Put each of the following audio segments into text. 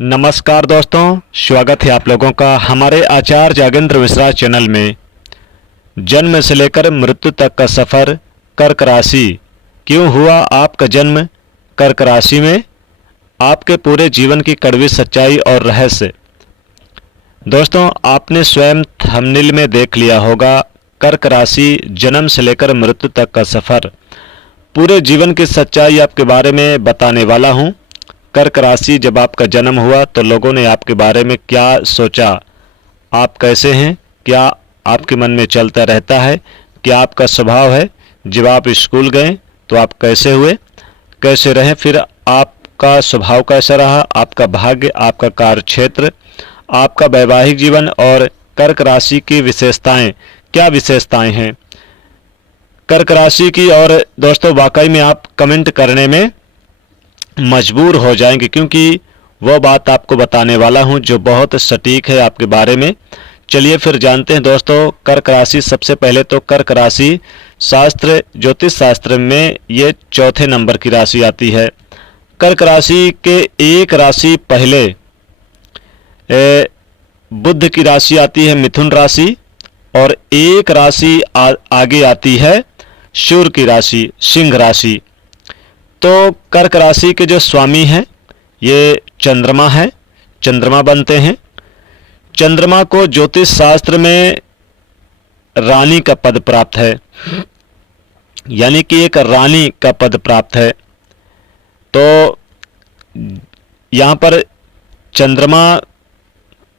नमस्कार दोस्तों, स्वागत है आप लोगों का हमारे आचार्य जागेंद्र मिश्रा चैनल में। जन्म से लेकर मृत्यु तक का सफ़र कर्क राशि। क्यों हुआ आपका जन्म कर्क राशि में? आपके पूरे जीवन की कड़वी सच्चाई और रहस्य। दोस्तों, आपने स्वयं थंबनेल में देख लिया होगा, कर्क राशि जन्म से लेकर मृत्यु तक का सफ़र। पूरे जीवन की सच्चाई आपके बारे में बताने वाला हूँ। कर्क राशि, जब आपका जन्म हुआ तो लोगों ने आपके बारे में क्या सोचा, आप कैसे हैं, क्या आपके मन में चलता रहता है, क्या आपका स्वभाव है। जब आप स्कूल गए तो आप कैसे हुए, कैसे रहे, फिर आपका स्वभाव कैसा रहा, आपका भाग्य, आपका कार्य क्षेत्र, आपका वैवाहिक जीवन और कर्क राशि की विशेषताएं, क्या विशेषताएं हैं कर्क राशि की। और दोस्तों, वाकई में आप कमेंट करने में मजबूर हो जाएंगे, क्योंकि वह बात आपको बताने वाला हूं जो बहुत सटीक है आपके बारे में। चलिए फिर जानते हैं दोस्तों, कर्क राशि। सबसे पहले तो कर्क राशि शास्त्र, ज्योतिष शास्त्र में ये चौथे नंबर की राशि आती है। कर्क राशि के एक राशि पहले बुध की राशि आती है मिथुन राशि, और एक राशि आगे आती है सूर्य की राशि सिंह राशि। तो कर्क राशि के जो स्वामी हैं ये चंद्रमा है, चंद्रमा बनते हैं। चंद्रमा को ज्योतिष शास्त्र में रानी का पद प्राप्त है, यानी कि एक रानी का पद प्राप्त है। तो यहाँ पर चंद्रमा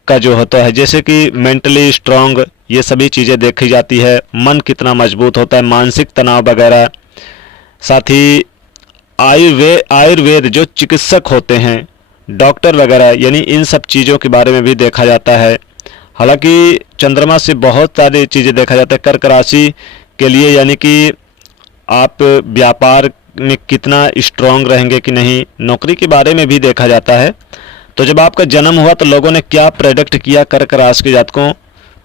का जो होता है, जैसे कि मेंटली स्ट्रांग, ये सभी चीज़ें देखी जाती है। मन कितना मजबूत होता है, मानसिक तनाव वगैरह। साथ ही आयुर्वेद जो चिकित्सक होते हैं, डॉक्टर वगैरह, यानी इन सब चीज़ों के बारे में भी देखा जाता है। हालांकि चंद्रमा से बहुत सारी चीज़ें देखा जाता है कर्क राशि के लिए, यानी कि आप व्यापार में कितना स्ट्रांग रहेंगे कि नहीं, नौकरी के बारे में भी देखा जाता है। तो जब आपका जन्म हुआ तो लोगों ने क्या प्रेडिक्ट किया कर्क राशि के जातकों,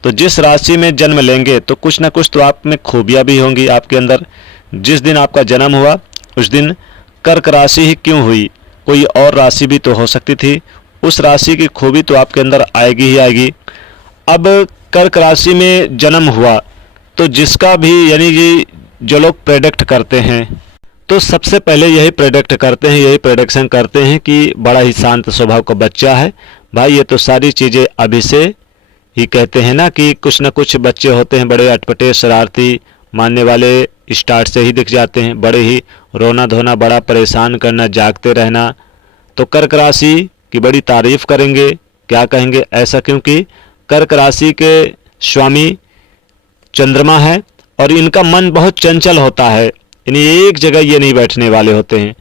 तो जिस राशि में जन्म लेंगे तो कुछ ना कुछ तो आप में खूबियाँ भी होंगी आपके अंदर। जिस दिन आपका जन्म हुआ उस दिन कर्क राशि ही क्यों हुई, कोई और राशि भी तो हो सकती थी। उस राशि की खूबी तो आपके अंदर आएगी ही आएगी। अब कर्क राशि में जन्म हुआ तो जिसका भी, यानी कि जो लोग प्रेडिक्ट करते हैं, तो सबसे पहले यही प्रेडिक्ट करते हैं, यही प्रेडिक्शन करते हैं कि बड़ा ही शांत स्वभाव का बच्चा है। भाई ये तो सारी चीज़ें अभी से ही कहते हैं ना, कि कुछ ना कुछ बच्चे होते हैं बड़े अटपटे, शरारती, मानने वाले स्टार्ट से ही दिख जाते हैं, बड़े ही रोना धोना, बड़ा परेशान करना, जागते रहना। तो कर्क राशि की बड़ी तारीफ करेंगे, क्या कहेंगे ऐसा, क्योंकि कर्क राशि के स्वामी चंद्रमा है और इनका मन बहुत चंचल होता है, यानी एक जगह ये नहीं बैठने वाले होते हैं।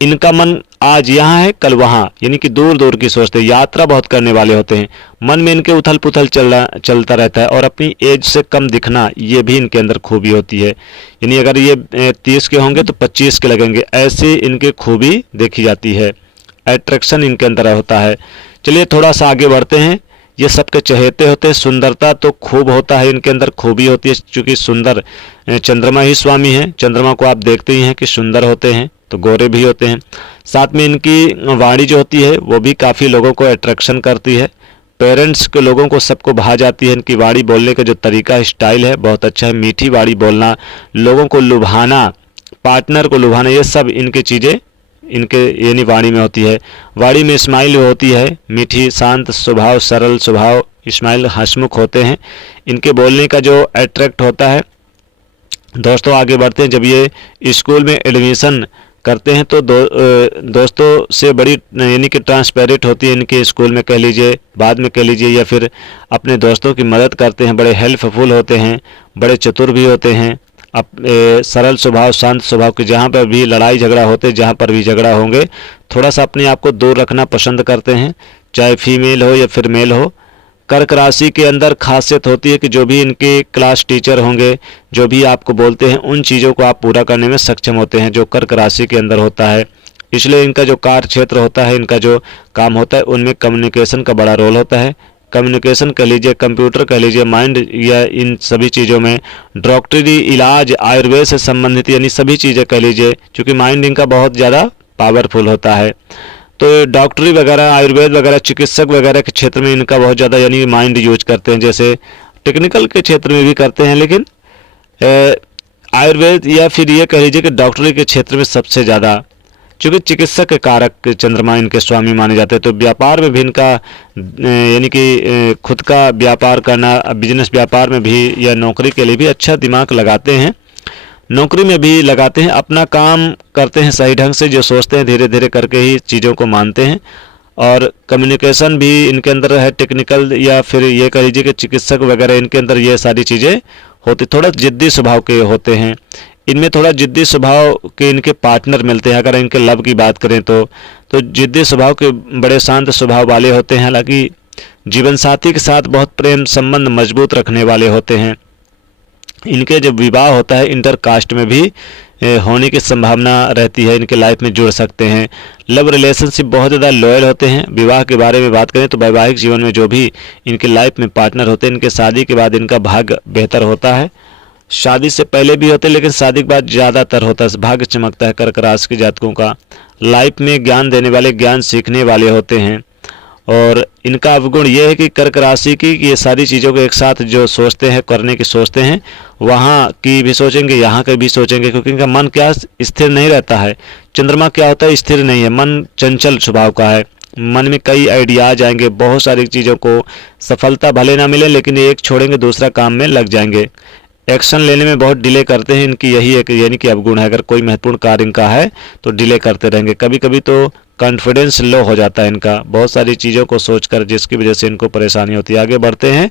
इनका मन आज यहाँ है कल वहाँ, यानी कि दूर दूर की सोचते, यात्रा बहुत करने वाले होते हैं। मन में इनके उथल पुथल चलता रहता है, और अपनी एज से कम दिखना, ये भी इनके अंदर खूबी होती है। यानी अगर ये 30 के होंगे तो 25 के लगेंगे, ऐसे इनके खूबी देखी जाती है, अट्रैक्शन इनके अंदर होता है। चलिए थोड़ा सा आगे बढ़ते हैं। ये सबके चहेते होते हैं, सुंदरता तो खूब होता है, इनके अंदर खूबी होती है, क्योंकि सुंदर चंद्रमा ही स्वामी है। चंद्रमा को आप देखते ही हैं कि सुंदर होते हैं, तो गोरे भी होते हैं। साथ में इनकी वाणी जो होती है वो भी काफ़ी लोगों को अट्रैक्शन करती है, पेरेंट्स के लोगों को सबको भा जाती है। इनकी वाणी बोलने का जो तरीका, स्टाइल है बहुत अच्छा है। मीठी वाणी बोलना, लोगों को लुभाना, पार्टनर को लुभाना, ये सब इनकी चीज़ें इनके यानी वाणी में होती है। वाणी में स्माइल होती है, मीठी, शांत स्वभाव, सरल स्वभाव, स्माइल, हंसमुख होते हैं। इनके बोलने का जो अट्रैक्ट होता है। दोस्तों आगे बढ़ते हैं। जब ये स्कूल में एडमिशन करते हैं तो दोस्तों से बड़ी, यानी कि ट्रांसपेरेंट होती है इनके स्कूल में कह लीजिए, बाद में कह लीजिए, या फिर अपने दोस्तों की मदद करते हैं, बड़े हेल्पफुल होते हैं, बड़े चतुर भी होते हैं। सरल स्वभाव, शांत स्वभाव के, जहाँ पर भी लड़ाई झगड़ा होते, जहाँ पर भी झगड़ा होंगे, थोड़ा सा अपने आप को दूर रखना पसंद करते हैं, चाहे फीमेल हो या फिर मेल हो। कर्क राशि के अंदर खासियत होती है कि जो भी इनके क्लास टीचर होंगे, जो भी आपको बोलते हैं, उन चीज़ों को आप पूरा करने में सक्षम होते हैं, जो कर्क राशि के अंदर होता है। इसलिए इनका जो कार्य क्षेत्र होता है, इनका जो काम होता है, उनमें कम्युनिकेशन का बड़ा रोल होता है। कम्युनिकेशन कह लीजिए, कंप्यूटर कह लीजिए, माइंड, या इन सभी चीज़ों में डॉक्टरी, इलाज, आयुर्वेद से संबंधित, यानी सभी चीज़ें कह लीजिए, क्योंकि माइंड इनका बहुत ज़्यादा पावरफुल होता है। तो डॉक्टरी वगैरह, आयुर्वेद वगैरह, चिकित्सक वगैरह के क्षेत्र में इनका बहुत ज़्यादा यानी माइंड यूज करते हैं, जैसे टेक्निकल के क्षेत्र में भी करते हैं, लेकिन आयुर्वेद या फिर ये कह लीजिए कि डॉक्टरी के क्षेत्र में सबसे ज़्यादा, चूँकि चिकित्सक के कारक चंद्रमा इनके स्वामी माने जाते हैं, तो व्यापार में भी इनका यानी कि खुद का व्यापार करना, बिजनेस व्यापार में भी या नौकरी के लिए भी अच्छा दिमाग लगाते हैं, नौकरी में भी लगाते हैं, अपना काम करते हैं सही ढंग से, जो सोचते हैं धीरे धीरे करके ही चीज़ों को मानते हैं। और कम्युनिकेशन भी इनके अंदर है, टेक्निकल या फिर ये कह लीजिए कि चिकित्सक वगैरह, इनके अंदर ये सारी चीज़ें होती, थोड़ा जिद्दी स्वभाव के होते हैं। इनमें थोड़ा जिद्दी स्वभाव के इनके पार्टनर मिलते हैं, अगर इनके लव की बात करें तो जिद्दी स्वभाव के बड़े शांत स्वभाव वाले होते हैं, हालांकि जीवन साथी के साथ बहुत प्रेम संबंध मजबूत रखने वाले होते हैं। इनके जब विवाह होता है इंटर कास्ट में भी होने की संभावना रहती है, इनके लाइफ में जुड़ सकते हैं। लव रिलेशनशिप बहुत ज़्यादा लॉयल होते हैं। विवाह के बारे में बात करें तो वैवाहिक जीवन में जो भी इनके लाइफ में पार्टनर होते हैं, इनके शादी के बाद इनका भाग्य बेहतर होता है। शादी से पहले भी होते हैं, लेकिन शादी के बाद ज़्यादातर होता है, भाग्य चमकता है। कर्क राशि के जातकों का लाइफ में ज्ञान देने वाले, ज्ञान सीखने वाले होते हैं। और इनका अवगुण ये है कि कर्क राशि की ये सारी चीज़ों को एक साथ जो सोचते हैं, करने की सोचते हैं, वहाँ की भी सोचेंगे, यहाँ के भी सोचेंगे, क्योंकि इनका मन क्या स्थिर नहीं रहता है। चंद्रमा क्या होता है, स्थिर नहीं है, मन चंचल स्वभाव का है। मन में कई आइडियाज आएंगे, बहुत सारी चीज़ों को सफलता भले ना मिले, लेकिन एक छोड़ेंगे दूसरा काम में लग जाएंगे। एक्शन लेने में बहुत डिले करते हैं, इनकी यही एक यानी कि अवगुण है। अगर कोई महत्वपूर्ण कार्य इनका है तो डिले करते रहेंगे। कभी कभी तो कॉन्फिडेंस लो हो जाता है इनका, बहुत सारी चीज़ों को सोचकर, जिसकी वजह से इनको परेशानी होती है। आगे बढ़ते हैं,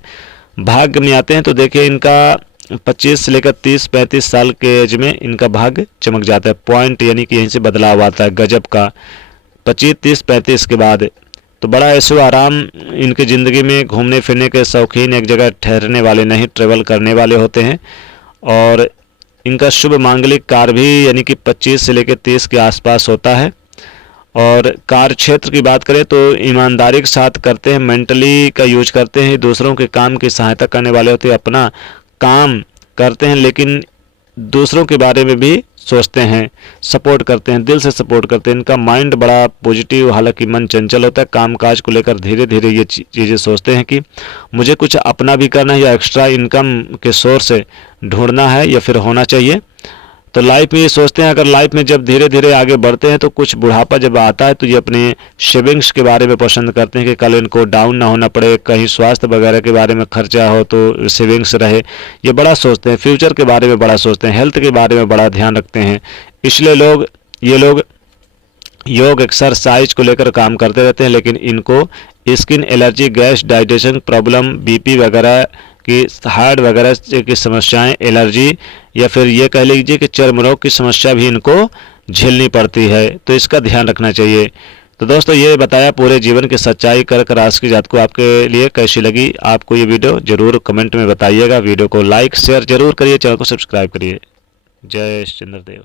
भाग्य में आते हैं तो देखिए इनका 25 से लेकर 30-35 साल के एज में इनका भाग्य चमक जाता है। पॉइंट यानी कि यहीं से बदलाव आता है गजब का। 25, 30, 35 के बाद तो बड़ा ऐशो आराम इनकी ज़िंदगी में, घूमने फिरने के शौकीन, एक जगह ठहरने वाले नहीं, ट्रेवल करने वाले होते हैं। और इनका शुभ मांगलिक कार्य भी यानी कि 25 से लेकर 30 के आसपास होता है। और कार्य क्षेत्र की बात करें तो ईमानदारी के साथ करते हैं, मेंटली का यूज करते हैं, दूसरों के काम की सहायता करने वाले होते हैं, अपना काम करते हैं लेकिन दूसरों के बारे में भी सोचते हैं, सपोर्ट करते हैं, दिल से सपोर्ट करते हैं। इनका माइंड बड़ा पॉजिटिव, हालांकि मन चंचल होता है। काम काज को लेकर धीरे धीरे ये चीज़ें सोचते हैं कि मुझे कुछ अपना भी करना है या एक्स्ट्रा इनकम के सोर्स ढूंढना है या फिर होना चाहिए। तो लाइफ में ये सोचते हैं, अगर लाइफ में जब धीरे धीरे आगे बढ़ते हैं तो कुछ बुढ़ापा जब आता है तो ये अपने सेविंग्स के बारे में पसंद करते हैं कि कल इनको डाउन ना होना पड़े, कहीं स्वास्थ्य वगैरह के बारे में खर्चा हो तो सेविंग्स रहे। ये बड़ा सोचते हैं, फ्यूचर के बारे में बड़ा सोचते हैं, हेल्थ के बारे में बड़ा ध्यान रखते हैं। इसलिए ये लोग योग एक्सरसाइज को लेकर काम करते रहते हैं, लेकिन इनको skin allergy, gas, digestion problem, BP वगैरह की, हार्ट वगैरह की समस्याएं, एलर्जी या फिर ये कह लीजिए कि चर्म रोग की समस्या भी इनको झेलनी पड़ती है, तो इसका ध्यान रखना चाहिए। तो दोस्तों ये बताया पूरे जीवन की सच्चाई। कर्क राशि की जात को आपके लिए कैसी लगी आपको ये वीडियो, जरूर कमेंट में बताइएगा। वीडियो को लाइक शेयर जरूर करिए, चैनल को सब्सक्राइब करिए। जय चंद्रदेव।